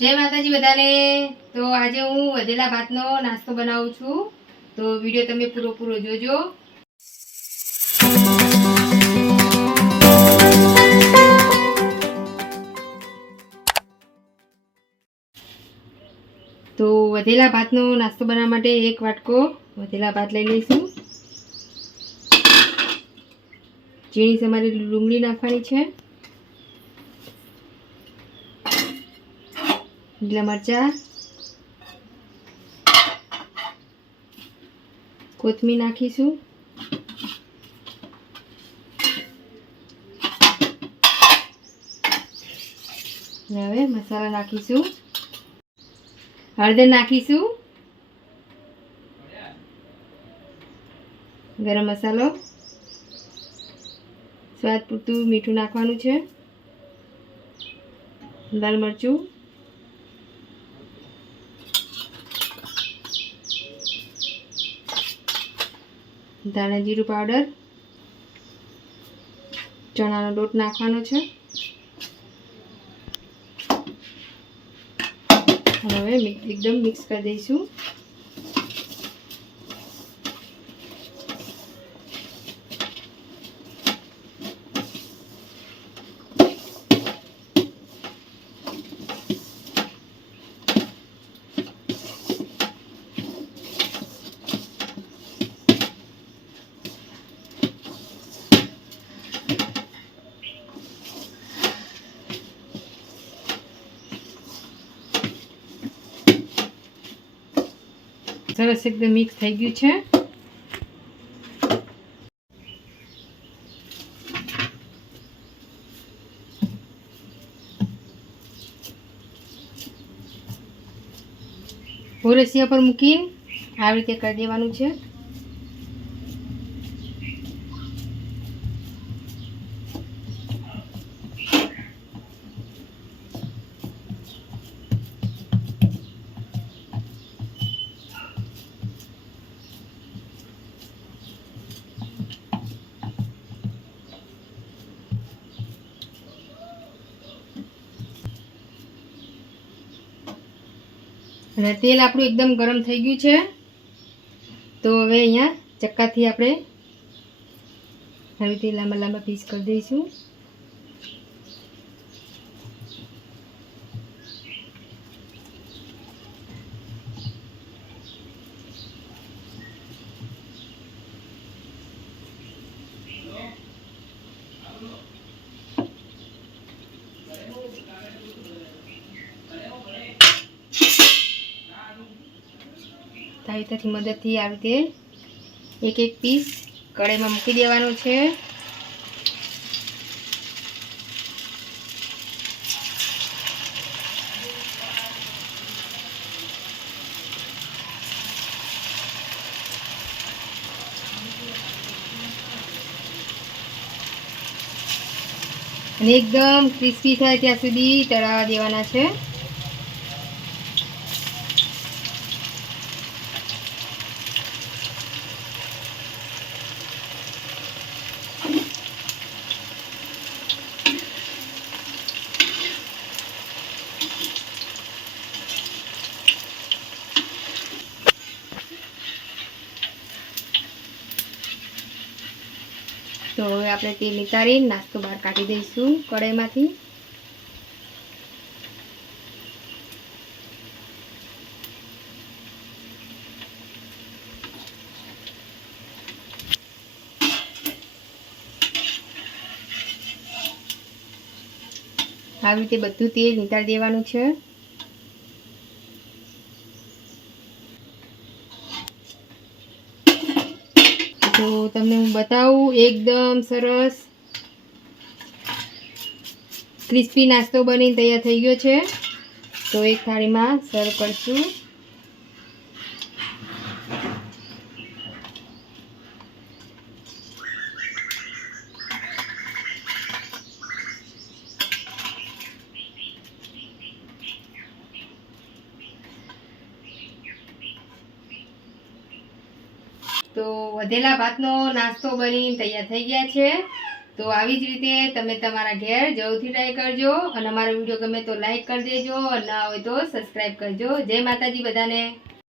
जय माताजी बधाने। तो आज हूँ વધેલા ભાતનો નાસ્તો બનાવું છું, તો વિડીયો તમે પૂરો જોજો। તો વધેલા ભાતનો નાસ્તો બનાવવા માટે એક વાટકો વધેલા ભાત લઈ લઈશું। ઝીણી સમારેલી ડુંગળી નાખવાની છે, લીલા મરચાં, કોથમીર નાખીશું, હવે મસાલા નાખીશું, હળદર નાખીશું, ગરમ મસાલો, સ્વાદ પૂરતું મીઠું નાખવાનું છે, લાલ મરચું, ધાણા જીરું પાવડર, ચણાનો લોટ નાખવાનો છે। હવે એકદમ મિક્સ કરી દઈશું। સરસ એકદમ મિક્સ થઈ ગયું છે। ઓરસિયા પર મૂકીને આવી રીતે કરી દેવાનું છે। અને તેલ આપણું એકદમ ગરમ થઈ ગયું છે, તો હવે અહીંયા ચક્કાથી આપણે આવી રીતે લાંબા લાંબા પીસ કરી દઈશું। તાવીતાથી મદદથી આવી રીતે એક એક પીસ કઢાઈમાં મૂકી દેવાનો છે। અને એકદમ ક્રિસ્પી થાય ત્યાં સુધી તળાવવા દેવાના છે। તો હવે આપણે તેલ નિતારી નાસ્તો બહાર કાઢી દઈશું કઢાઈમાંથી। આવી રીતે બધું તેલ નિતારી દેવાનું છે। તો તમને હું બતાવું, એકદમ સરસ ક્રિસ્પી નાસ્તો બની તૈયાર થઈ ગયો છે। તો એક થાળીમાં સર્વ કરશું। તો વધેલા ભાતનો નાસ્તો બની તૈયાર થઈ ગયા છે। તો આવી જ રીતે તમે તમારા ઘેર જરૂરથી ટ્રાય કરજો અને અમારો વિડીયો ગમે તો લાઈક કરી દેજો અને ના હોય તો સબસ્ક્રાઈબ કરજો. જય માતાજી બધાને.